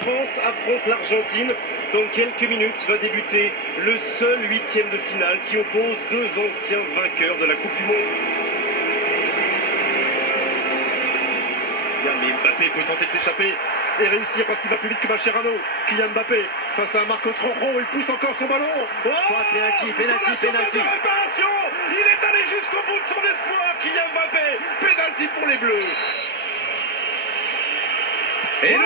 France affronte l'Argentine. Dans quelques minutes va débuter le seul huitième de finale qui oppose deux anciens vainqueurs de la Coupe du Monde. Mais Mbappé peut tenter de s'échapper et réussir parce qu'il va plus vite que Mascherano. Kylian Mbappé face à Marco Rojo, il pousse encore son ballon. Oh, penalty. Il est allé jusqu'au bout de son espoir, Kylian Mbappé. Penalty pour les Bleus. Et le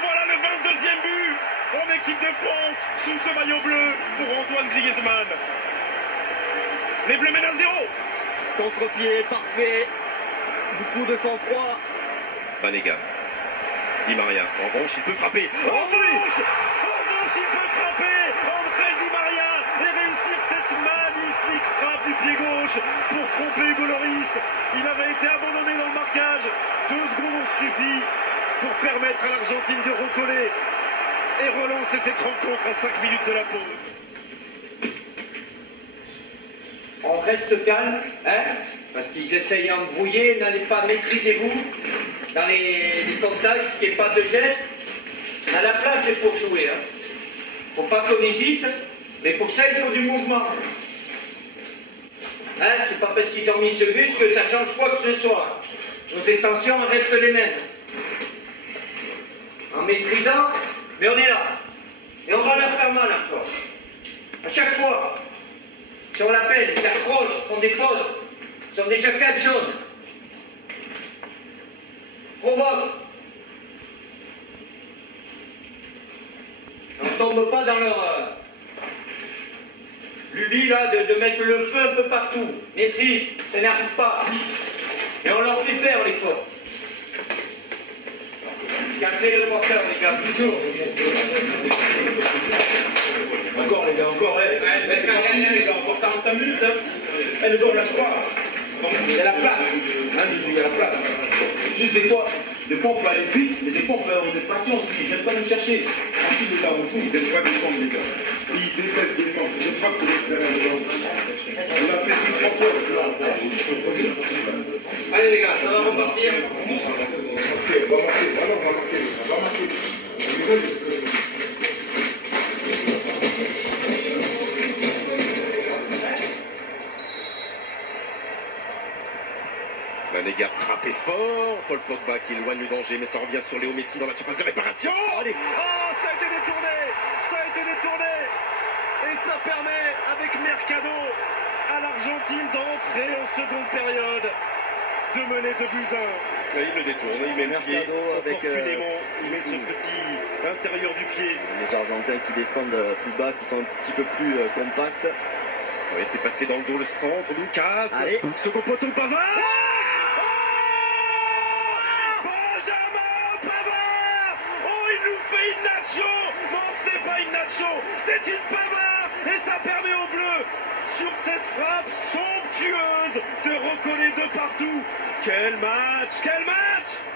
voilà, le 22e but en équipe de France sous ce maillot bleu pour Antoine Griezmann. Les Bleus mènent à 0. Contre-pied parfait, beaucoup de sang-froid. Banega, Di Maria, en revanche il peut frapper. En revanche il peut frapper. André Di Maria et réussir cette magnifique frappe du pied gauche pour tromper Hugo Lloris. Il avait été abandonné dans le marquage. 2 secondes ont suffi pour permettre à l'Argentine de recoller et relancer cette rencontre à 5 minutes de la pause. On reste calme, hein, parce qu'ils essayent d'embrouiller, n'allez pas, maîtrisez-vous dans les contacts, qu'il n'y ait pas de gestes. On a la place pour jouer, hein. Faut pas qu'on hésite, mais pour ça il faut du mouvement. Hein, c'est pas parce qu'ils ont mis ce but que ça change quoi que ce soit. Nos intentions restent les mêmes. En maîtrisant, mais on est là. Et on va la faire mal encore. À chaque fois. Si on l'appelle, ils accrochent, font des fautes, ils sont déjà 4 jaunes. Provoque. On ne tombe pas dans leur lubie là de mettre le feu un peu partout. Maîtrise, ça n'arrive pas. Et on leur fait faire les fautes. Gardez le porteur les gars, toujours. Encore les gars, encore, parce qu'à gagner les gars, encore 45 minutes, hein. Elle ne lâche pas. Il y a la place, hein, il y a la place. Juste des fois on peut aller vite, mais des fois on peut avoir des patience aussi. Ils n'aiment pas nous chercher. En plus, les gars, on joue, ils n'aiment pas défendre, les gars. Ils détestent défendre. Je crois que c'est derrière les gars. On l'a fait 3 fois, Allez les gars, ça va repartir. Ok, on va marquer, vraiment, on va marquer. On va marquer. Banega frappé fort. Paul Pogba qui éloigne le danger, mais ça revient sur Léo Messi dans la surface de réparation. Allez. Oh, ça a été détourné. Et ça permet, avec Mercado, à l'Argentine d'entrer en seconde période, de mener 2-1. Et il le détourne, il met le pied opportunément, il met ce petit intérieur du pied. Les Argentins qui descendent plus bas, qui sont un petit peu plus compacts. Oui, c'est passé dans le dos le centre, Lucas. Allez. Second poteau, Pavard. Benjamin Pavard. Oh, il nous fait une nacho. Non, ce n'est pas une nacho, c'est une Pavard. Et ça permet aux Bleus, sur cette frappe somptueuse, de recoller de partout. Quel match.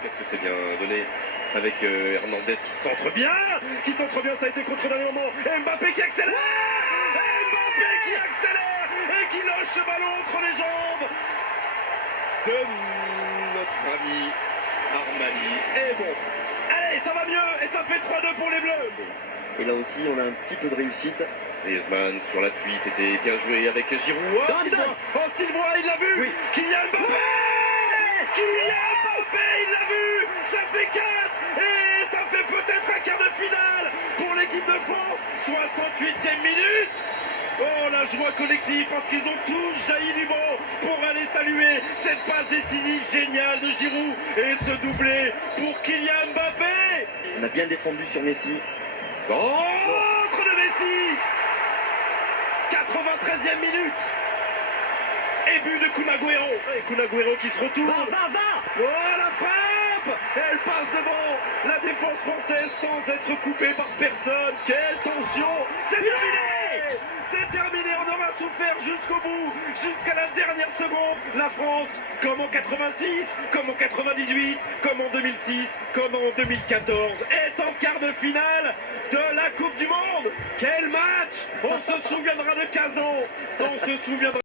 Qu'est-ce que c'est bien donné avec Hernandez qui centre bien, ça a été contre dans les moments. Mbappé qui accélère. Et qui lâche ce ballon entre les jambes de notre ami Armani. Et bon, allez, ça va mieux et ça fait 3-2 pour les Bleus. Et là aussi, on a un petit peu de réussite. Griezmann sur l'appui, c'était bien joué avec Giroud. Sylvain, il l'a vu. Oui. Kylian Mbappé, il l'a vu. Ça fait 4 et ça fait peut-être un quart de finale pour l'équipe de France. 68e minute. Oh, la joie collective parce qu'ils ont tous jailli du banc pour aller saluer cette passe décisive géniale de Giroud et ce doublé pour Kylian Mbappé. On a bien défendu sur Messi. Centre de Messi. 93e minute. Et but de Kun Agüero. Et Kun Agüero qui se retourne. Va. Oh, la frappe. Elle passe devant la défense française sans être coupée par personne. Quelle tension. C'est terminé, on aura souffert jusqu'au bout, jusqu'à la dernière seconde. La France, comme en 86, comme en 98, comme en 2006, comme en 2014, est en quart de finale de la Coupe du Monde. Quel match. On se souviendra de 15 ans, on se souviendra